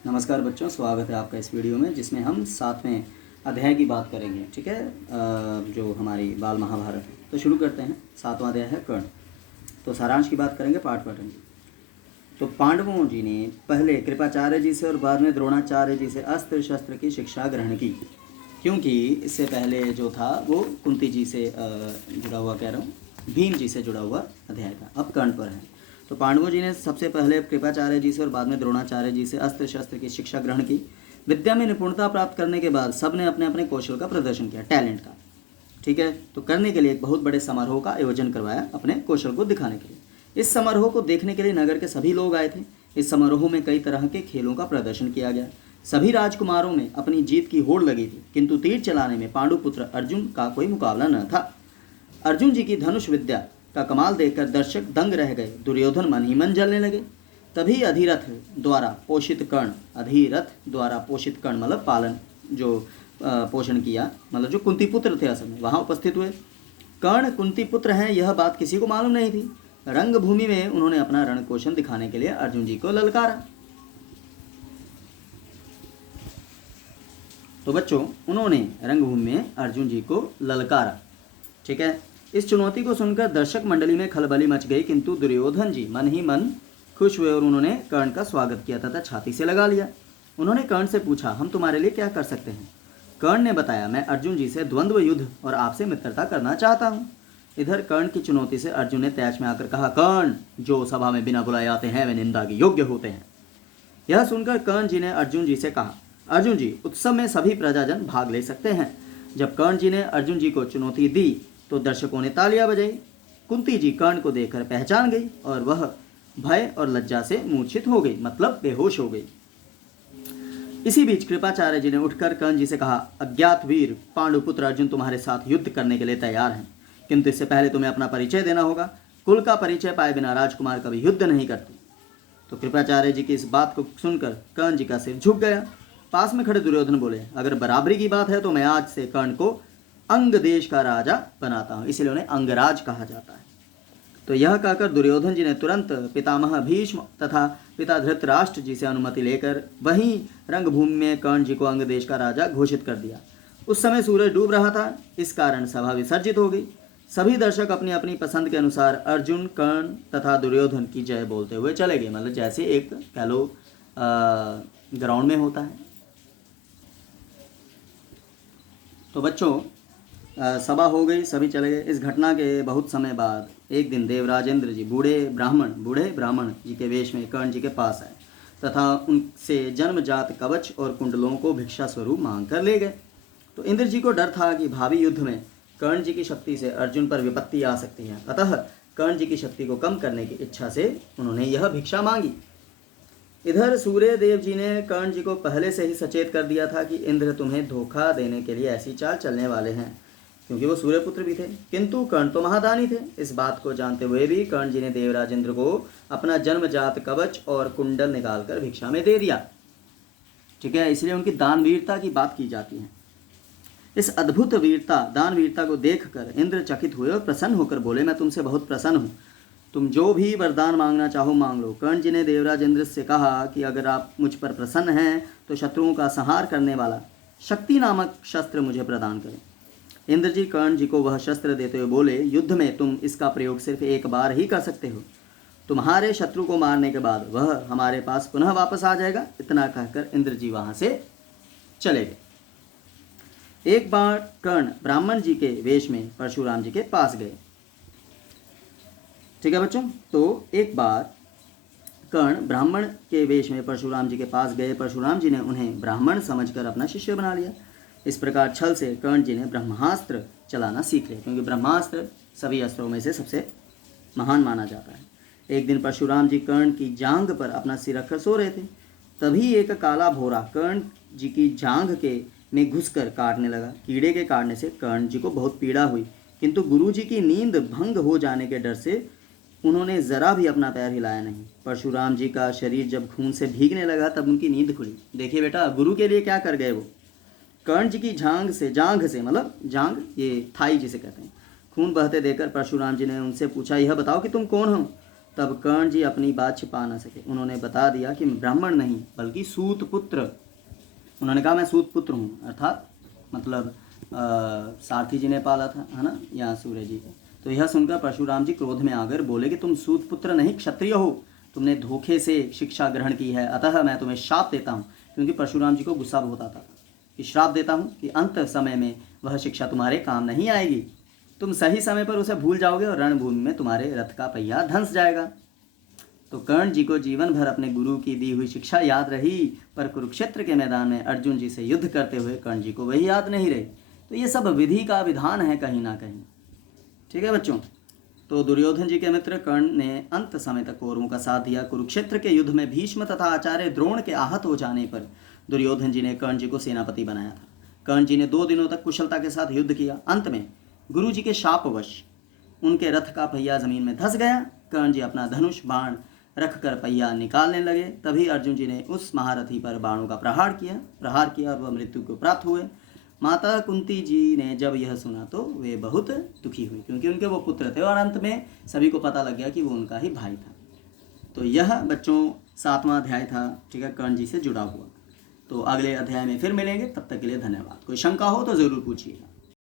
नमस्कार बच्चों, स्वागत है आपका इस वीडियो में जिसमें हम 7वें अध्याय की बात करेंगे। ठीक है, जो हमारी बाल महाभारत है। तो शुरू करते हैं। 7वां अध्याय है कर्ण। तो सारांश की बात करेंगे, पाठ पढ़ेंगे। तो पांडवों जी ने पहले कृपाचार्य जी से और बाद में द्रोणाचार्य जी से अस्त्र शस्त्र की शिक्षा ग्रहण की, क्योंकि इससे पहले जो था वो कुंती जी से जुड़ा हुआ, कह रहा हूँ भीम जी से जुड़ा हुआ अध्याय था। अब कर्ण पर है। तो पांडवों जी ने सबसे पहले कृपाचार्य जी से और बाद में द्रोणाचार्य जी से अस्त्र शस्त्र की शिक्षा ग्रहण की। विद्या में निपुणता प्राप्त करने के बाद सब ने अपने अपने कौशल का प्रदर्शन किया, टैलेंट का। ठीक है, तो करने के लिए एक बहुत बड़े समारोह का आयोजन करवाया अपने कौशल को दिखाने के लिए। इस समारोह को देखने के लिए नगर के सभी लोग आए थे। इस समारोह में कई तरह के खेलों का प्रदर्शन किया गया। सभी राजकुमारों में अपनी जीत की होड़ लगी थी, किंतु तीर चलाने में पांडुपुत्र अर्जुन का कोई मुकाबला न था। अर्जुन जी की धनुष विद्या का कमाल देखकर दर्शक दंग रह गए। दुर्योधन मन ही मन जलने लगे। तभी अधिरथ द्वारा पोषित कर्ण मतलब पालन, जो पोषण किया, मतलब जो कुंती पुत्र थे असल में, वहाँ उपस्थित हुए। कर्ण कुंती पुत्र हैं, यह बात किसी को मालूम नहीं थी। रंगभूमि में उन्होंने अपना रण कौशल दिखाने के लिए अर्जुन जी को ललकारा। तो बच्चों, उन्होंने रंगभूमि में अर्जुन जी को ललकारा। ठीक है, इस चुनौती को सुनकर दर्शक मंडली में खलबली मच गई, किंतु दुर्योधन जी मन ही मन खुश हुए और उन्होंने कर्ण का स्वागत किया तथा छाती से लगा लिया। उन्होंने कर्ण से पूछा, हम तुम्हारे लिए क्या कर सकते हैं? कर्ण ने बताया, मैं अर्जुन जी से द्वंद्व युद्ध और आपसे मित्रता करना चाहता हूँ। इधर कर्ण की चुनौती से अर्जुन ने तैश में आकर कहा, कर्ण, जो सभा में बिना बुलाए आते हैं वे निंदा के योग्य होते हैं। यह सुनकर कर्ण जी ने अर्जुन जी से कहा, अर्जुन जी, उत्सव में सभी प्रजाजन भाग ले सकते हैं। जब कर्ण जी ने अर्जुन जी को चुनौती दी तो दर्शकों ने तालियां बजाई। कुंती जी कर्ण को देखकर पहचान गई और वह भय और लज्जा से मूर्छित हो गई, मतलब बेहोश हो गई। इसी बीच कृपाचार्य जी ने उठकर कर्ण जी से कहा, अज्ञात वीर पांडुपुत्र अर्जुन तुम्हारे साथ युद्ध करने के लिए तैयार हैं, किंतु इससे पहले तुम्हें अपना परिचय देना होगा। कुल का परिचय पाए बिना राजकुमार कभी युद्ध नहीं करते। तो कृपाचार्य जी की इस बात को सुनकर कर्ण जी का सिर झुक गया। पास में खड़े दुर्योधन बोले, अगर बराबरी की बात है तो मैं आज से कर्ण को अंग देश का राजा बनाता हूँ, इसलिए उन्हें अंगराज कहा जाता है। तो यह कहकर दुर्योधन जी ने तुरंत पितामह भीष्म तथा पिता धृतराष्ट्र जी से अनुमति लेकर वहीं रंगभूमि में कर्ण जी को अंग देश का राजा घोषित कर दिया। उस समय सूरज डूब रहा था, इस कारण सभा विसर्जित हो गई। सभी दर्शक अपनी अपनी पसंद के अनुसार अर्जुन, कर्ण तथा दुर्योधन की जय बोलते हुए चले गए, मतलब जैसे एक कह लो ग्राउंड में होता है। तो बच्चों, सभा हो गई, सभी चले गए। इस घटना के बहुत समय बाद एक दिन देवराजेंद्र जी बूढ़े ब्राह्मण जी के वेश में कर्ण जी के पास आए तथा उनसे जन्मजात कवच और कुंडलों को भिक्षा स्वरूप मांग कर ले गए। तो इंद्र जी को डर था कि भावी युद्ध में कर्ण जी की शक्ति से अर्जुन पर विपत्ति आ सकती है, अतः कर्ण जी की शक्ति को कम करने की इच्छा से उन्होंने यह भिक्षा मांगी। इधर सूर्य देव जी ने कर्ण जी को पहले से ही सचेत कर दिया था कि इंद्र तुम्हें धोखा देने के लिए ऐसी चाल चलने वाले हैं, क्योंकि वो सूर्यपुत्र भी थे, किंतु कर्ण तो महादानी थे। इस बात को जानते हुए भी कर्ण जी ने देवराजेंद्र को अपना जन्मजात कवच और कुंडल निकालकर भिक्षा में दे दिया। ठीक है, इसलिए उनकी दानवीरता की बात की जाती है। इस अद्भुत दानवीरता को देखकर इंद्र चकित हुए और प्रसन्न होकर बोले, मैं तुमसे बहुत प्रसन्न हूँ, तुम जो भी वरदान मांगना चाहो मांग लो। कर्ण जी ने देवराजेंद्र से कहा कि अगर आप मुझ पर प्रसन्न हैं तो शत्रुओं का संहार करने वाला शक्ति नामक शस्त्र मुझे प्रदान करें। इंद्र जी कर्ण जी को वह शस्त्र देते हुए बोले, युद्ध में तुम इसका प्रयोग सिर्फ एक बार ही कर सकते हो। तुम्हारे शत्रु को मारने के बाद वह हमारे पास पुनः वापस आ जाएगा। इतना कहकर इंद्र जी वहां से चले गए। एक बार कर्ण ब्राह्मण जी के वेश में परशुराम जी के पास गए। ठीक है बच्चों, तो एक बार कर्ण ब्राह्मण के वेश में परशुराम जी के पास गए। परशुराम जी ने उन्हें ब्राह्मण समझकर अपना शिष्य बना लिया। इस प्रकार छल से कर्ण जी ने ब्रह्मास्त्र चलाना सीख लिया, क्योंकि ब्रह्मास्त्र सभी अस्त्रों में से सबसे महान माना जाता है। एक दिन परशुराम जी कर्ण की जांघ पर अपना सिर रखकर सो रहे थे। तभी एक काला भोरा कर्ण जी की जांघ के में घुसकर काटने लगा। कीड़े के काटने से कर्ण जी को बहुत पीड़ा हुई, किंतु गुरु जी की नींद भंग हो जाने के डर से उन्होंने जरा भी अपना पैर हिलाया नहीं। परशुराम जी का शरीर जब खून से भीगने लगा तब उनकी नींद खुली। देखिए बेटा, गुरु के लिए क्या कर गए वो। कर्ण जी की जांघ से मतलब जांघ, ये थाई जिसे कहते हैं, खून बहते देखकर परशुराम जी ने उनसे पूछा, यह बताओ कि तुम कौन हो। तब कर्ण जी अपनी बात छिपा न सके, उन्होंने बता दिया कि ब्राह्मण नहीं बल्कि सूत पुत्र। उन्होंने कहा मैं सूत पुत्र हूँ, अर्थात मतलब सारथी जी ने पाला था, है ना, यहाँ सूर्य जी को। तो यह सुनकर परशुराम जी क्रोध में आकर बोले कि तुम सूत पुत्र नहीं क्षत्रिय हो, तुमने धोखे से शिक्षा ग्रहण की है, अतः मैं तुम्हें श्राप देता हूँ। क्योंकि परशुराम जी को गुस्सा बहुत आता था कि श्राप देता हूँ कि अंत समय में वह शिक्षा तुम्हारे काम नहीं आएगी, तुम सही समय पर उसे भूल जाओगे और रणभूमि में तुम्हारे रथ का पहिया धंस जाएगा। तो कर्ण जी को जीवन भर अपने गुरु की दी हुई शिक्षा याद रही, पर कुरुक्षेत्र के मैदान में अर्जुन जी से युद्ध करते हुए कर्ण जी को वही याद नहीं रही। तो ये सब विधि का विधान है कहीं ना कहीं। ठीक है बच्चों। तो दुर्योधन जी के मित्र कर्ण ने अंत समय तक कौरवों का साथ दिया। कुरुक्षेत्र के युद्ध में भीष्म तथा आचार्य द्रोण के आहत हो जाने पर दुर्योधन जी ने कर्ण जी को सेनापति बनाया था। कर्ण जी ने 2 दिनों तक कुशलता के साथ युद्ध किया। अंत में गुरु जी के शापवश उनके रथ का पहिया जमीन में धंस गया। कर्ण जी अपना धनुष बाण रखकर पहिया निकालने लगे, तभी अर्जुन जी ने उस महारथी पर बाणों का प्रहार किया और वह मृत्यु को प्राप्त हुए। माता कुंती जी ने जब यह सुना तो वे बहुत दुखी हुई, क्योंकि उनके वो पुत्र थे और अंत में सभी को पता लग गया कि वो उनका ही भाई था। तो यह बच्चों 7वां अध्याय था, ठीक है, कर्ण जी से जुड़ा हुआ। तो अगले अध्याय में फिर मिलेंगे, तब तक के लिए धन्यवाद। कोई शंका हो तो ज़रूर पूछिएगा।